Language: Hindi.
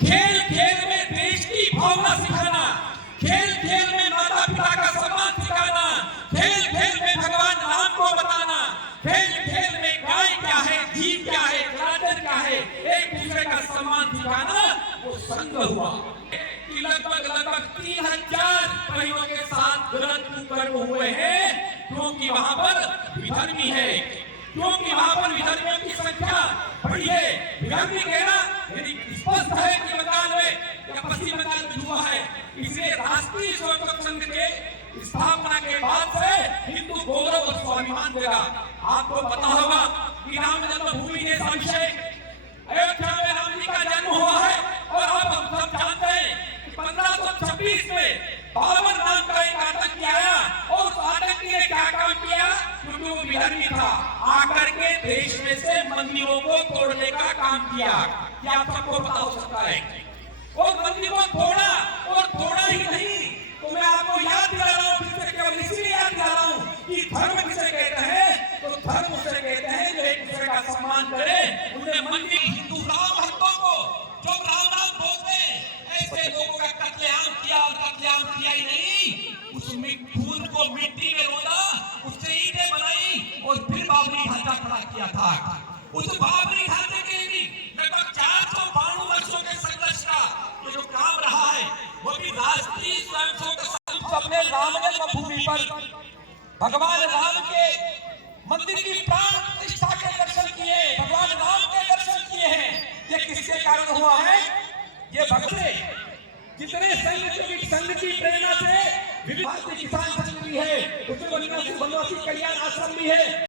खेल खेल में देश की भावना सिखाना, खेल खेल में माता पिता का सम्मान सिखाना, खेल खेल में भगवान राम को बताना, खेल खेल में गाय क्या है, जीव क्या है, जलाजर क्या है, एक दूसरे का सम्मान सिखाना, वो संग हुआ कि लगभग 3000 भाइयों के साथ गलत कर्म हुए हैं, क्योंकि वहां पर विधर्मी है, क्योंकि वहां पर विधर्मियों की संख्या बड़ी है। विधर्मी कहना यदि स्पष्ट है कि बंगाल में या पश्चिम बंगाल में हुआ है, इसलिए राष्ट्रीय स्वयंसेवक संघ के स्थापना के बाद से हिंदू गौरव और स्वाभिमान देगा। आपको पता होगा कि राम जन्मभूमि जैसा विषय अयोध्या में राम जी का जन्म हुआ है, और अब हम सब जानते हैं कि 1526 में बाबर नाम का एक आतंकी आया, और उस आतंकी ने क्या काम किया, क्योंकि वो विधर्मी था, आकर के देश में से मंदिरों को तोड़ने का काम किया। क्या आप सबको पता हो सकता है? और मंदिरों को तोड़ा, और तोड़ा ही नहीं, तो मैं आपको याद दिला रहा हूँ, फिर से केवल इसलिए याद दिला रहा हूँ कि धर्म किसे कहते हैं, तो धर्म उसे कहते हैं जो एक दूसरे का सम्मान करे। उन्हें मंदिर हिंदू राम भक्तों को जो राम राम बोलते हैं, ऐसे लोगों का कत्लेआम किया, और कत्लेआम किया ही नहीं, उस खून को मिट्टी में रोला, उससे ईंटें बनाई, और फिर बाबरी ढांचा खड़ा किया था। उस बाबरी ढांचे के लिए लगभग 492 वर्षों के संघर्ष का ये जो काम रहा है, वो भी राष्ट्रीय स्वयंसेवक संघ अपने राम जन्मभूमि पर भगवान राम के मंदिर की प्राण प्रतिष्ठा के दर्शन किए, भगवान राम के दर्शन किए हैं। ये किसके कारण हुआ है? ये भक्त जितने संघ की प्रेरणा से भारतीय किसान संघ भी है, उसमें वनवासी कल्याण आश्रम भी है।